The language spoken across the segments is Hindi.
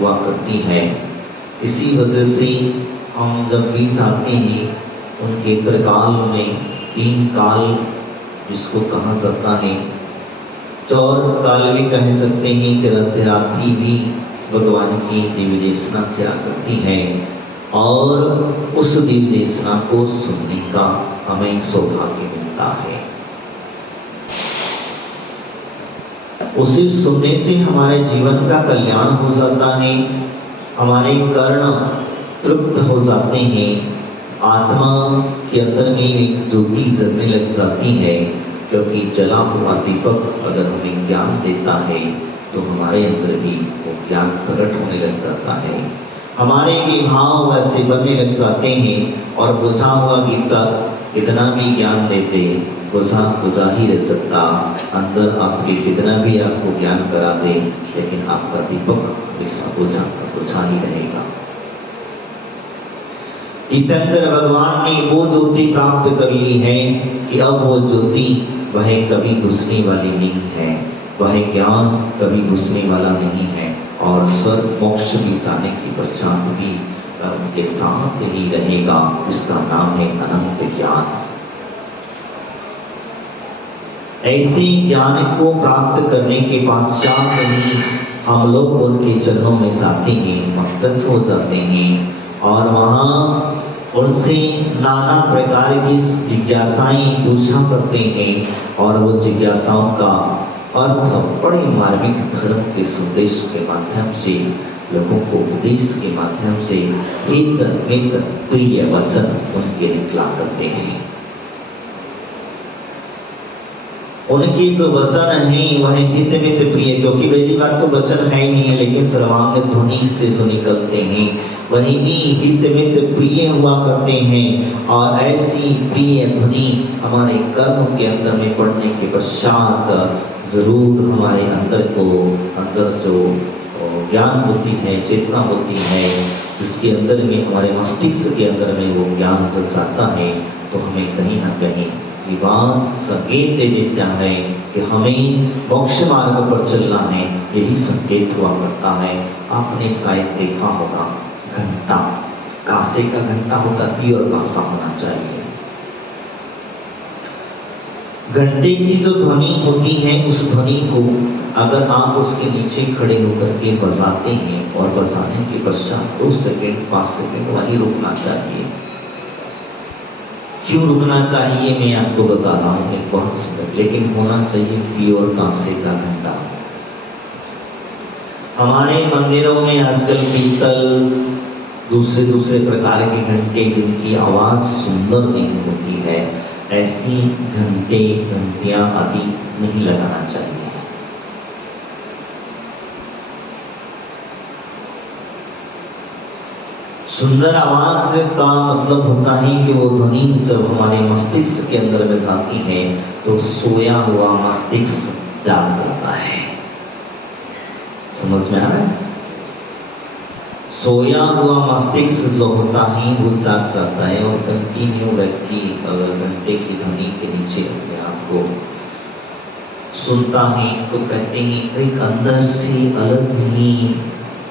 हुआ करती है। इसी वजह से हम जब भी जाते हैं उनके त्रिकाल में 3 काल जिसको कहा जाता है, चौर काल भी कह सकते हैं कि मध्य रात्रि भी भगवान की दिव्य देशना किया करती है और उस दिव्य देशना को सुनने का हमें सौभाग्य मिलता है। उसे सुनने से हमारे जीवन का कल्याण हो जाता है, हमारे कर्ण तृप्त हो जाते हैं, आत्मा के अंदर में एक ज्योति जगने लग जाती है, क्योंकि जला हुआ दीपक अगर हमें ज्ञान देता है तो हमारे अंदर भी वो ज्ञान प्रकट होने लग जाता है, हमारे भी भाव वैसे बनने लग जाते हैं और बुझा हुआ दीपक कितना भी ज्ञान देते बुझा ही रह सकता। अंदर आपके कितना भी आपको ज्ञान करा दे लेकिन आपका दीपक हमेशा बुझा ही रहेगा। तीर्थंकर भगवान ने वो ज्योति प्राप्त कर ली है कि अब वो ज्योति वह कभी बुझने वाली नहीं है, वह ज्ञान कभी बुझने वाला नहीं है और स्वर्ग मोक्ष भी जाने के पश्चात भी उनके साथ ही रहेगा। इसका नाम है अनंत ज्ञान। ऐसे ज्ञान को प्राप्त करने के पश्चात ही हम लोग उनके चरणों में जाते हैं, मस्तक हो जाते हैं और वहाँ उनसे नाना प्रकार की जिज्ञासाएं पूछा करते हैं और वो जिज्ञासाओं का अर्थ बड़े मार्मिक धर्म के संदेश के माध्यम से लोगों को उपदेश के माध्यम से हित मित प्रिय वचन उनके निकला करते हैं। उनकी जो वचन है वह हित मित प्रिय, क्योंकि पहली बात तो वचन है ही नहीं है लेकिन सर्वांग ध्वनि से जो निकलते हैं वही भी हित मित प्रिय हुआ करते हैं और ऐसी प्रिय ध्वनि हमारे कर्म के अंदर में पड़ने के पश्चात जरूर हमारे अंदर जो ज्ञान बुद्धि है, चेतना बुद्धि है, जिसके अंदर में हमारे मस्तिष्क के अंदर में वो ज्ञान जब जाता है तो हमें कहीं ना कहीं ये बात संकेत दे देता है कि हमें मोक्ष मार्ग पर चलना है, यही संकेत हुआ करता है। आपने शायद देखा होगा घंटा, कांसे का घंटा होता, प्योर कांसा होना चाहिए। घंटे की जो ध्वनि होती है उस ध्वनि को अगर आप उसके नीचे खड़े होकर के बजाते हैं और बजाने के पश्चात 2 सेकेंड 5 सेकेंड वहीं रुकना चाहिए। क्यों रुकना चाहिए मैं आपको बता रहा हूँ, एक बहुत सुंदर, लेकिन होना चाहिए प्योर कांसे का घंटा। हमारे मंदिरों में आजकल पीतल दूसरे प्रकार के घंटे जिनकी आवाज़ सुंदर नहीं होती है, ऐसी घंटियाँ आदि नहीं लगाना चाहिए। सुंदर आवाज का मतलब होता है कि वो ध्वनि जब हमारे मस्तिष्क के अंदर में जाती है तो सोया हुआ मस्तिष्क जाग जाता है। समझ में आ रहा है? सोया हुआ मस्तिष्क जो होता है वो जाग जाता है और कंटिन्यू व्यक्ति अगर घंटे की ध्वनि के नीचे अपने आप को सुनता है तो कहते हैं एक अंदर से अलग ही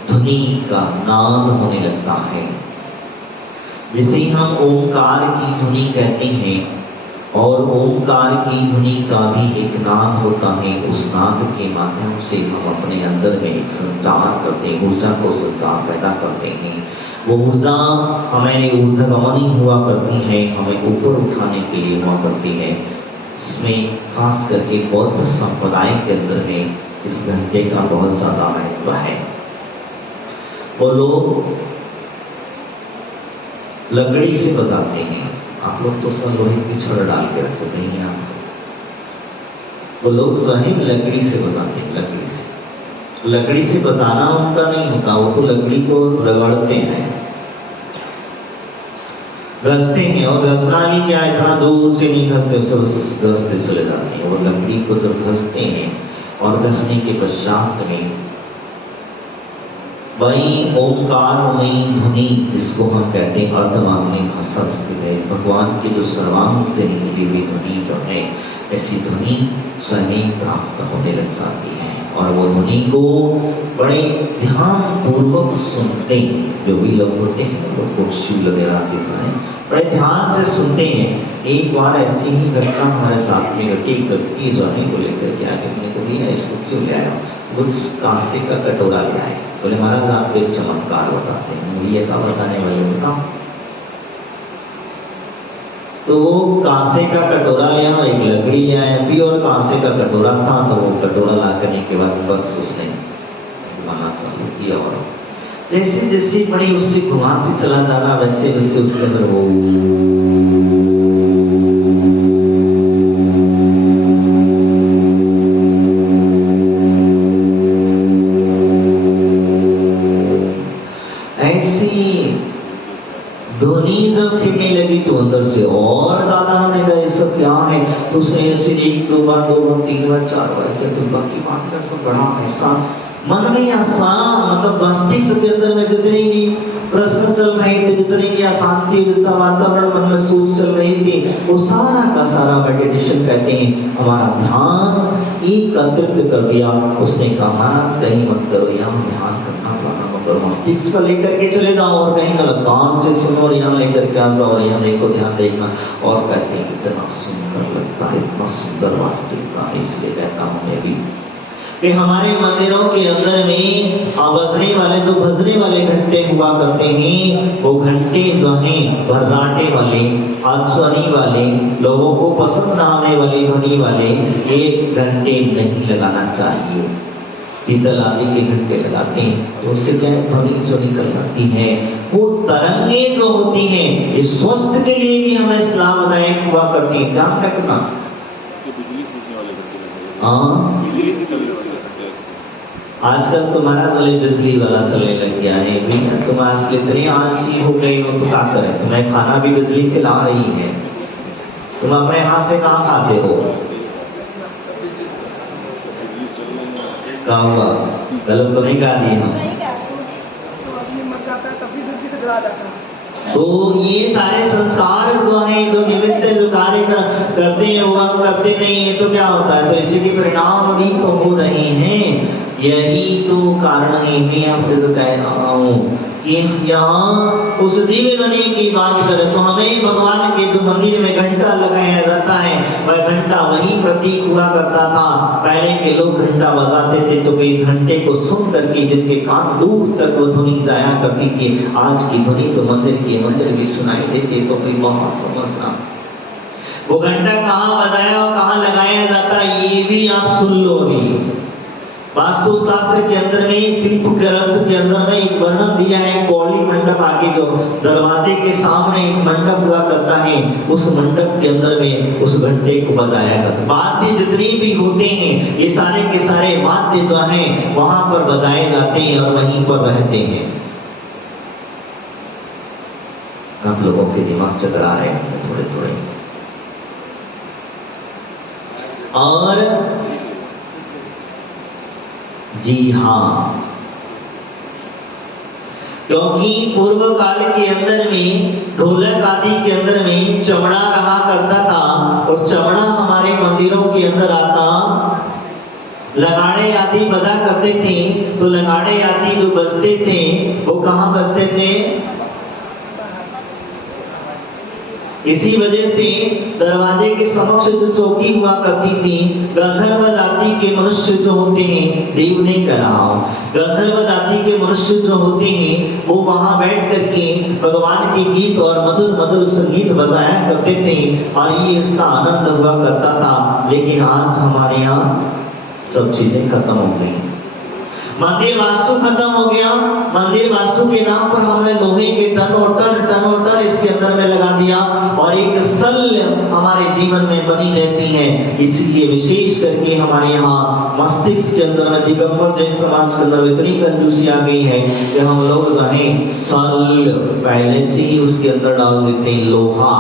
ध्वनि का नाद होने लगता है। जिसे हम ओंकार की ध्वनि कहते हैं और ओंकार की ध्वनि का भी एक नाद होता है, उस नाद के माध्यम से हम अपने अंदर में एक संचार करते हैं, ऊर्जा को संचार पैदा करते हैं। वो ऊर्जा हमारे ऊर्ध्वगमनी हुआ करती है, हमें ऊपर उठाने के लिए हुआ करती है। इसमें खास करके बौद्ध संप्रदाय के अंदर में इस घंटे का बहुत ज़्यादा महत्व है। वो लोग लकड़ी से बजाते हैं, आप लोग तो उसमें लोहे की छड़ डाल के रखे नहीं हैं आप। वो लोग सही लकड़ी से बजाते हैं, लकड़ी से बजाना उनका नहीं होता, वो तो लकड़ी को रगड़ते हैं, घसते हैं। और घसना भी क्या, इतना जोर से नहीं घसते, घसते चले जाते हैं। और लकड़ी को जब घसते हैं और घसने के पश्चात में वही ओंकारमयी ध्वनि जिसको हम कहते हैं अर्धवाग्मी भाषा से है, भगवान के जो सर्वांग से निकली हुई ध्वनि जो है, ऐसी ध्वनि स्वयं प्राप्त होने लग जाती है। और वो ध्वनि को बड़े ध्यान पूर्वक सुनते हैं। जो भी लोग होते हैं वो कुछ शिव वगैरह दिख रहे हैं, बड़े ध्यान से सुनते हैं। एक बार ऐसी ही घटना हमारे साथ में घटी। एक व्यक्ति जो है वो लेकर के आके हमने को दिया, इसको क्यों ले आया? उस कांसे का कटोरा ले आए। बोले महाराज आपको एक चमत्कार बताते हैं। ये क्या बताने वाले बताओ? तो वो कांसे का कटोरा लिया, एक लकड़ी ले आया भी, और कांसे का कटोरा था। तो वो कटोरा ला करने के बाद बस उसने घुमाना चालू किया, और जैसे जैसे बड़ी उससे घुमाती चला जा रहा, वैसे वैसे उसके अंदर वो ध्वनि जब खेलने लगी तो अंदर से और ज्यादा हमने कहा ये सब क्या है? तो उसने ऐसे एक दो बार 3 बार 4 बार किया। तो बाकी बात का सब बड़ा ऐसा मन में आसान, मतलब मस्तिष्क के अंदर में जितनी भी प्रश्न चल रहे थे, जितनी भी अशांति, जितना वातावरण मन में सोच चल रही थी, वो सारा का सारा मेडिटेशन कहते हैं हमारा ध्यान एकत्रित कर दिया। उसने कहा महाराज कहीं मत करो, यहाँ ध्यान करना प्राणायाम करो, मस्तिष्क पर लेकर के चले जाओ, और कहीं गलत काम से सुनो और यहाँ लेकर के आ जाओ, और यहाँ देखो ध्यान देखना। और कहते हैं इतना सुंदर लगता है, इतना सुंदर वास्तविकता। इसलिए कहता हूँ मैं भी कि हमारे मंदिरों के अंदर में बजने वाले, जो भजने वाले घंटे हुआ करते हैं, वो घंटे जो हैं भर्राटे वाले, ध्वनि वाले, लोगों को पसंद न आने वाले ध्वनि वाले, ये घंटे नहीं लगाना चाहिए। पीतल आदि के घंटे लगाते हैं तो उससे क्या ध्वनि जो निकल आती है, वो तरंगे जो होती हैं, ये स्वास्थ्य के लिए भी हमें लाभदायक हुआ करती है। ध्यान रखना। आजकल तुम्हारा वाले बिजली वाला चलने लग गया है भी, तुम आजकल इतनी आलसी हो गई हो तो क्या करें? तुम्हें खाना भी बिजली खिला रही है, तुम अपने हाथ से कहाँ खाते हो? क्या हुआ? गलत तो नहीं गा दी हम? तो ये सारे संस्कार जो है, जो निमित्त जो कार्य करते हैं वो हम करते नहीं है, तो क्या होता है? तो इसी के परिणाम भी तो हो रहे हैं। यही तो कारण है मैं आपसे जो कह रहा हूँ कि यहाँ उस दिव्य ध्वनि की बात करें तो हमें भगवान के जो मंदिर में घंटा लगाया जाता है, वह घंटा वही प्रतीक हुआ करता था। पहले के लोग घंटा बजाते थे तो कई घंटे को सुन करके जिनके कान दूर तक वो ध्वनि जाया करती थी। आज की ध्वनि तो मंदिर भी सुनाई देती, तो कोई बहुत समझना वो घंटा कहाँ बजाया और कहाँ लगाया जाता ये भी आप सुन लो। अभी वास्तु शास्त्र के अंदर में, शिल्प ग्रंथ के अंदर में एक वर्णन दिया है। कौली मंडप आगे जो दरवाजे के सामने एक मंडप हुआ करता है, उस मंडप के अंदर में उस घंटे को बजाया करता। वाद्य जितने भी होते हैं ये सारे के सारे वाद्य जो हैं वहां पर बजाए जाते हैं और वहीं पर रहते हैं। आप लोगों के दिमाग चकरा रहे हैं थोड़े थोड़े। और जी हाँ, क्योंकि पूर्व काल के अंदर में ढोलक आदि के अंदर में चमड़ा रहा करता था, और चमड़ा हमारे मंदिरों के अंदर आता। लगाड़े आदि बजा करते थे, तो लगाड़े आदि जो बजते थे वो कहाँ बजते थे? इसी वजह से दरवाजे के समक्ष जो चौकी हुआ करती थी, गंधर्व जाति के मनुष्य जो होते हैं, देव ने करा, गंधर्व जाति के मनुष्य जो होते हैं वो वहां बैठ करके भगवान के गीत और मधुर मधुर संगीत बजाया करते थे, और ये इसका आनंद हुआ करता था। लेकिन आज हमारे यहाँ सब चीजें खत्म हो गई। मंदिर वास्तु खत्म हो गया। मंदिर वास्तु के नाम पर हमने लोहे के टन इसके अंदर में लगा दिया, और एक शल्य हमारे जीवन में बनी रहती है। इसलिए विशेष करके हमारे यहाँ मस्तिष्क के अंदर में दिगंबर जैन समाज के अंदर इतनी कंजूसी आ गई है कि हम लोग रहें शल्य पहले से ही उसके अंदर डाल देते हैं। लोहा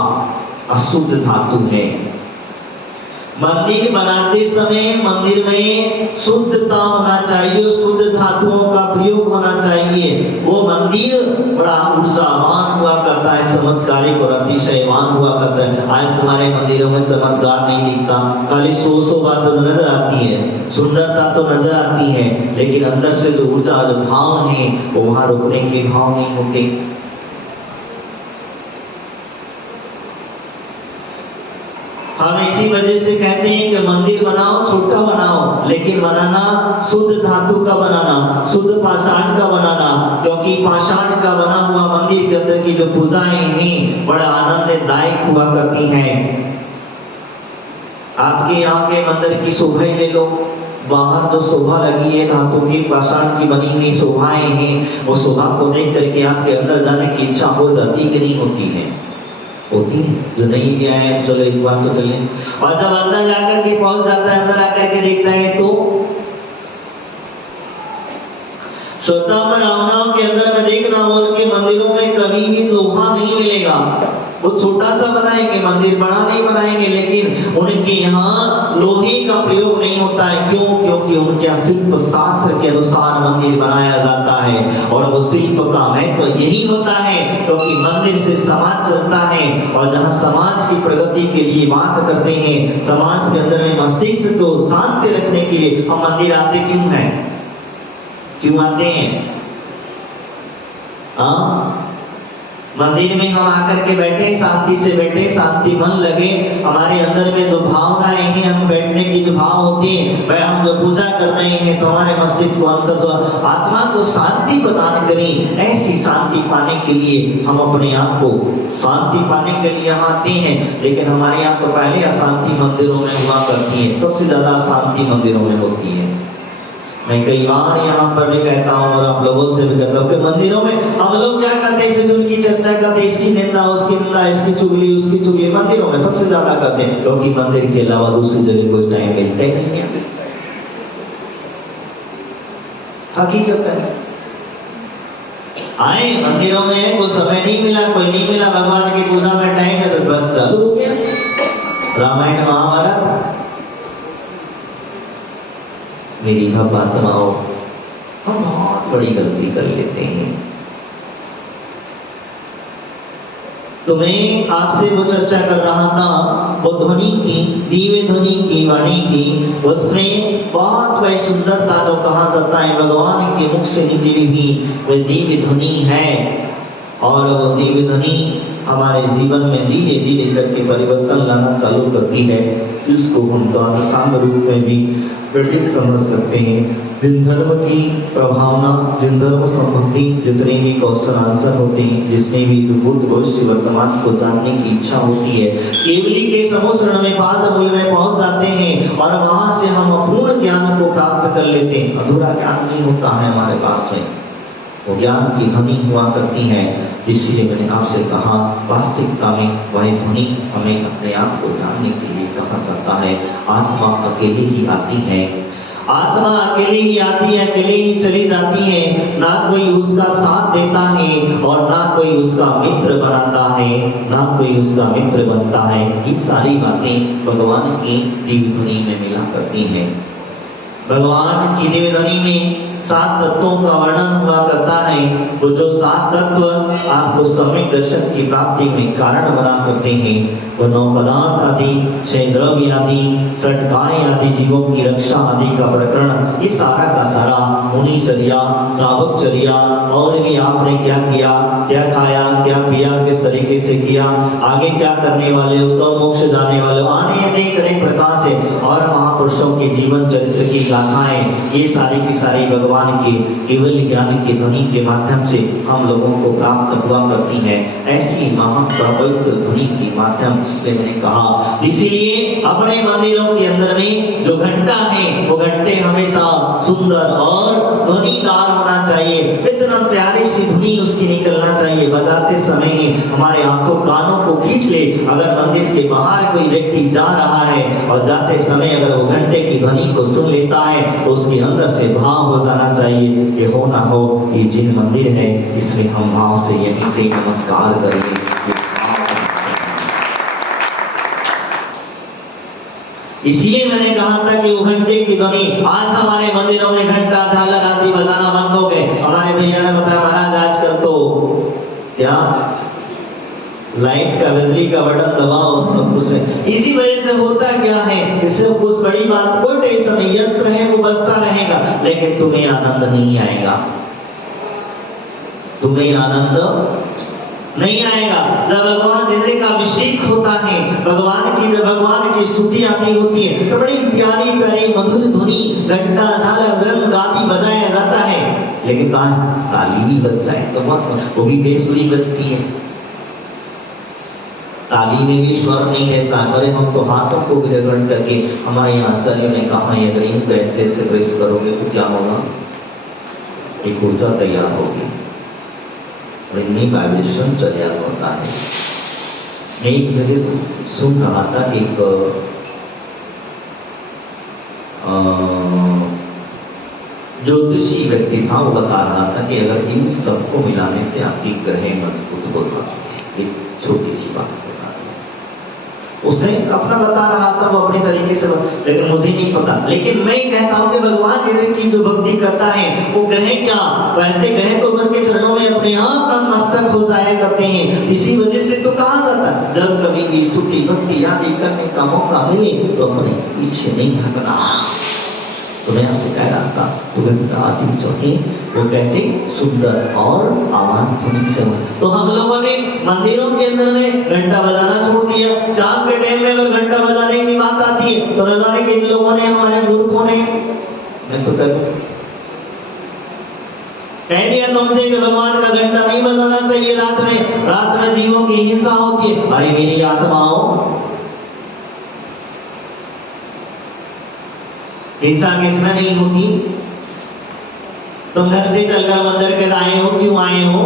अशुद्ध धातु है। मंदिर बनाते समय मंदिर में शुद्धता होना चाहिए, शुद्ध धातुओं का प्रयोग होना चाहिए। वो मंदिर बड़ा ऊर्जावान हुआ करता है, चमत्कारिक और अतिशयवान हुआ करता है। आज तुम्हारे मंदिरों में चमत्कार नहीं दिखता, खाली सो बात नजर आती है, सुंदरता तो नजर आती है, लेकिन अंदर से जो ऊर्जा, जो भाव है, वो वहां रुकने के भाव नहीं होते। हम इसी वजह से कहते हैं कि मंदिर बनाओ, छोटा बनाओ, लेकिन बनाना शुद्ध धातु का बनाना, शुद्ध पाषाण का बनाना, क्योंकि पाषाण का बना हुआ मंदिर के अंदर की जो पूजाएं हैं बड़ा आनंददायक हुआ करती हैं। आपके यहाँ के मंदिर की शोभा ही ले लो, बाहर जो शोभा लगी है, धातु की पाषाण की बनी हुई शोभाएं हैं, वो शोभा को देख करके आपके अंदर जाने की इच्छा हो जाती कि नहीं होती है? होती है। जो नहीं भी आए तो चलो एक बार तो चले, और जब अंदर जाकर के पहुंच जाता है, अंदर आकर के देखता है तो श्वेतांबर रावणाओं के अंदर में देखना, उनके मंदिरों में कभी भी लोहा नहीं मिलेगा। वो छोटा सा बनाएंगे मंदिर, बड़ा नहीं बनाएंगे, लेकिन उनके यहाँ लोहे का प्रयोग नहीं होता है। क्यों? क्योंकि उनके यहाँ शिल्प शास्त्र के अनुसार मंदिर बनाया जाता है, और वो शिल्प का महत्व यही होता है क्योंकि मंदिर से समाज चलता है, और जहाँ समाज की प्रगति के लिए बात करते हैं, समाज के अंदर में मस्तिष्क को शांत रखने के लिए हम मंदिर आते क्यों हैं? क्यों आते हैं? मंदिर में हम आकर के बैठे, शांति से बैठे, शांति मन लगे, हमारे अंदर में जो भावनाएं हैं, हम बैठने की जो भाव होती है, वह हम जो पूजा कर रहे हैं, तो हमारे मस्तिष्क को अंदर जो आत्मा को शांति प्रदान करें, ऐसी शांति पाने के लिए हम अपने आप को शांति पाने के लिए यहाँ आते हैं। लेकिन हमारे यहाँ तो पहले अशांति मंदिरों में हुआ करती है, सबसे ज्यादा अशांति मंदिरों में होती है। मैं कई बार यहाँ पर भी कहता हूँ और आप लोगों से भी कहता हूँ कि मंदिरों में हम लोग क्या करते हैं, फिजूल की चर्चा करते हैं, इसकी निंदा, उसकी निंदा, इसकी चुगली, उसकी चुगली मंदिरों में सबसे ज्यादा करते हैं, क्योंकि मंदिर के अलावा दूसरी जगह कुछ टाइम मिलता ही नहीं है। हकीकत है, आए मंदिरों में कोई समय नहीं मिला, कोई नहीं मिला, भगवान की पूजा में टाइम है तो बस चालू हो गया रामायण महाभारत। मेरी भक्तात्माओं, हम बहुत बड़ी गलती कर लेते हैं। तो मैं आपसे वो चर्चा कर रहा था, वो ध्वनि की, दिव्य ध्वनि की, वाणी की, उसमें बहुत वह सुंदरता जो कहा जाता है भगवान के मुख से निकली हुई वह दिव्य ध्वनि है, और वो दिव्य ध्वनि हमारे जीवन में धीरे धीरे करके परिवर्तन लाना चालू करती है, जिसको हम द्वादशांग रूप में भी प्रतीक समझ सकते हैं। जिन धर्म की प्रभावना, जिन धर्म संबंधी जितने भी क्वेश्चन आंसर होते हैं, जिसने भी भूत भविष्य वर्तमान को जानने की इच्छा होती है, केवली के समुद्र में पाद मूल में पहुंच जाते हैं, और वहां से हम अपूर्ण ज्ञान को प्राप्त कर लेते हैं। अधूरा ज्ञान नहीं होता है हमारे पास में, वो ज्ञान की ध्वनि हुआ करती है। इसीलिए मैंने आपसे कहा, वास्तविकता में वह ध्वनि हमें अपने आप को जानने के लिए कहा जाता है। आत्मा अकेली ही आती है, आत्मा अकेली ही आती है, अकेली ही चली जाती है, ना कोई उसका साथ देता है और ना कोई उसका मित्र बनाता है, ना कोई उसका मित्र बनता है। ये सारी बातें भगवान की दिव्य ध्वनि में मिला करती हैं। भगवान की दिव्य ध्वनि में 7 तत्वों का वर्णन हुआ करता है। वो जो 7 तत्व आपको सम्यक दर्शन की प्राप्ति में कारण बना करते हैं, वो 9 पदार्थ आदि, 6 द्रव्य आदि, 6 काय आदि जीवों की रक्षा आदि का प्रकरण, ये सारा का सारा मुनिचर्या, श्रावकचर्या, और भी आपने क्या किया, क्या खाया, क्या पिया, किस तरीके से किया, आगे क्या करने वाले हो, कब मोक्ष जाने वाले हो, आने अनेक प्रकार से, और महापुरुषों के जीवन चरित्र की गाथाएं, ये सारी की सारी भगवान के केवल ज्ञान के ध्वनि के माध्यम से हम लोगों को प्राप्त हुआ करती है। ऐसी महापवित्र ध्वनि के माध्यम से मैंने कहा, इसीलिए अपने मंदिरों के अंदर में जो घंटा है, वो घंटे हमेशा सुंदर और ध्वनिदार होना चाहिए। इतना प्यारी सी ध्वनि उसकी निकलना चाहिए, बजाते समय ही हमारे आंखों कानों को खींच ले। अगर मंदिर के बाहर कोई व्यक्ति जा रहा है और जाते समय अगर वो घंटे की ध्वनि को सुन लेता है, तो उसके अंदर से भाव हो जाना चाहिए कि हो ना हो, ये जिन मंदिर है इसमें हम भाव से यहीं से नमस्कार। नमस्कार करें। इसलिए मैंने कहा था कि वो घंटे की ध्वनि, आज हमारे मंदिरों में घंटा झालर आदि बजाना बंद हो गए। हमारे भैया ने बताया महाराज आजकल तो क्या लाइट का बिजली का बटन दबाओ सब कुछ है। इसी वजह से होता क्या है, इससे कुछ बड़ी बात कोई टेंशन नहीं, यंत्र है वो बजता रहेगा लेकिन तुम्हें आनंद नहीं आएगा, तुम्हें आनंद नहीं आएगा। जब भगवान इंद्र का अभिषेक होता है, जब भगवान की स्तुति आती होती है तो बड़ी प्यारी प्यारी मधुर ध्वनि घंटा झालर मृदंग आदि बजाया जाता है। लेकिन कहाँ ताली भी बज जाए तो बहुत, वो भी बेसुरी बजती है, ताली में भी स्वर नहीं रहता। अरे हम तो हाथों को भी रगड़ करके, हमारे यहाँ आचार्यों ने कहा अगर इनको ऐसे ऐसे प्रेस करोगे तो क्या होगा, एक ऊर्जा तैयार होगी और इनमें वाइब्रेशन चलिया होता है। मैं एक जगह सुन रहा था कि एक ज्योतिषी व्यक्ति था, वो बता रहा था कि अगर इन सबको मिलाने से आपकी ग्रह मजबूत हो सकती है। एक छोटी सी बात बता दी, उसने अपना बता रहा था वो अपने तरीके से, लेकिन मुझे नहीं पता। लेकिन मैं कहता हूँ कि भगवान इंद्र की जो भक्ति करता है वो ग्रह क्या, वैसे ग्रह तो उनके चरणों में अपने आप नतमस्तक हो जाया करते हैं। इसी वजह से तो कहा जाता है जब कभी भी स्तुति भक्ति आदि करने का मौका मिले तो अपने पीछे नहीं हटना। तो मैं आपसे कह रहा था तो घंटा आदि जो है वो कैसे सुंदर और आवाज ध्वनि से हो। तो हम लोगों ने मंदिरों के अंदर में घंटा बजाना छोड़ दिया। शाम के टाइम में अगर घंटा बजाने की बात आती है तो न जाने किन लोगों ने, हमारे मूर्खों ने, मैं तो कह दिया तुमसे कि भगवान का घंटा नहीं बजाना चाहिए रात में जीवों की हिंसा होती है। अरे मेरी आत्माओं, हिंसा किसमें नहीं होती? तुम घर से चलकर मंदिर के आए हो, क्यों आए हो?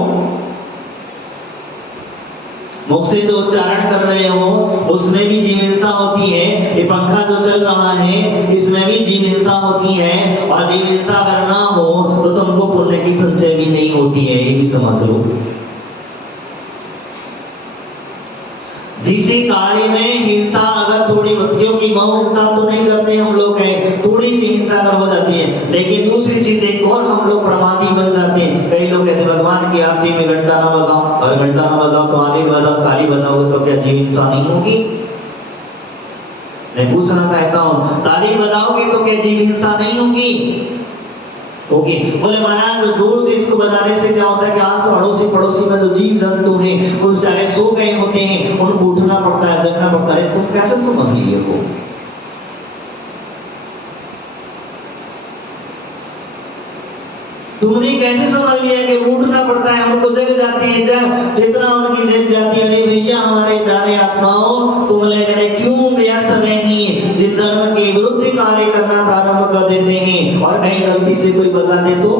मुख से जो उच्चारण कर रहे हो उसमें भी जीव हिंसा होती है। ये पंखा जो चल रहा है इसमें भी जीव हिंसा होती है, और जीव हिंसा अगर ना हो तो तुमको पुण्य की संचय भी नहीं होती है, ये भी समझ लो। जिस कार्य में हिंसा अगर थोड़ी, क्योंकि बहु हिंसा तो नहीं करते हम लोग हैं, थोड़ी सी हिंसा अगर हो जाती है, लेकिन दूसरी चीज एक और हम लोग प्रमादी बन जाते हैं। कई लोग कहते हैं भगवान की आरती में घंटा ना बजाओ, और घंटा ना बजाओ तो आगे बजाओ, ताली बजाओगे तो क्या जीव हिंसा नहीं होगी? मैं पूछना चाहता हूँ, ताली बजाओगे तो क्या जीव हिंसा नहीं होगी? ओके, बोले महाराज तो जोर से इसको बजाने से क्या होता है कि आस पड़ोसी में जो जीव जंतु हैं वो बेचारे सो गए होते हैं, उनको उठना पड़ता है, जगना पड़ता है। तुम कैसे समझ लिए वो? तुमने कैसे समझ लिया कि उठना पड़ता है, उनको जग जाती है, जितना उनकी जग जाती है। अरे भैया हमारे प्यारे आत्माओं, तुम लेकिन क्यों व्यर्थ में ही जिस धर्म के विरुद्ध कार्य करना प्रारंभ कर देते हैं, और कहीं गलती से कोई बजा दे तो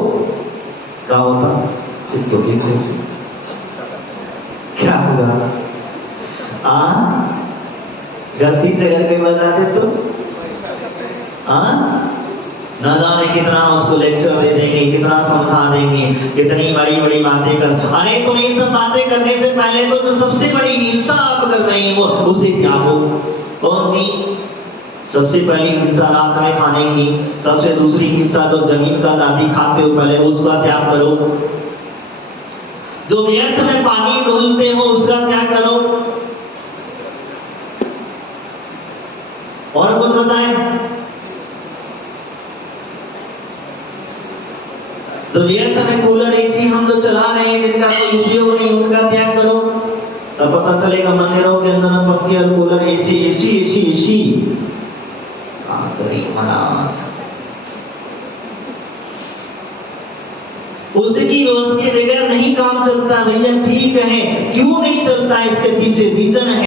क्या होता? तो देखो से क्या होगा? गलती से अगर कोई बजा दे तो न जाने कितना उसको लेक्चर दे देंगे, कितना समझा देंगे, कितनी बड़ी बड़ी बातें कर। अरे तुम ये सब बातें करने से पहले तो जो सबसे बड़ी हिंसा आप कर रहे हैं वो उसे त्यागो। कौन सी? सबसे पहली हिंसा रात में खाने की, सबसे दूसरी हिंसा जो जमीन का दादी खाते हो पहले उसका त्याग करो, जो व्यर्थ में पानी डोलते हो उसका त्याग करो, और कुछ बताएं? तो व्यर्थ में कूलर एसी हम जो चला रहे हैं जिनका कोई उपयोग नहीं उनका त्याग करो। तब पता चलेगा मंदिरों के अंदर पंखे और कूलर एसी कहाँ करी महाराज। उसकी उसके बगैर नहीं काम चलता भैया। ठीक है, क्यों नहीं चलता इसके पीछे रीजन है।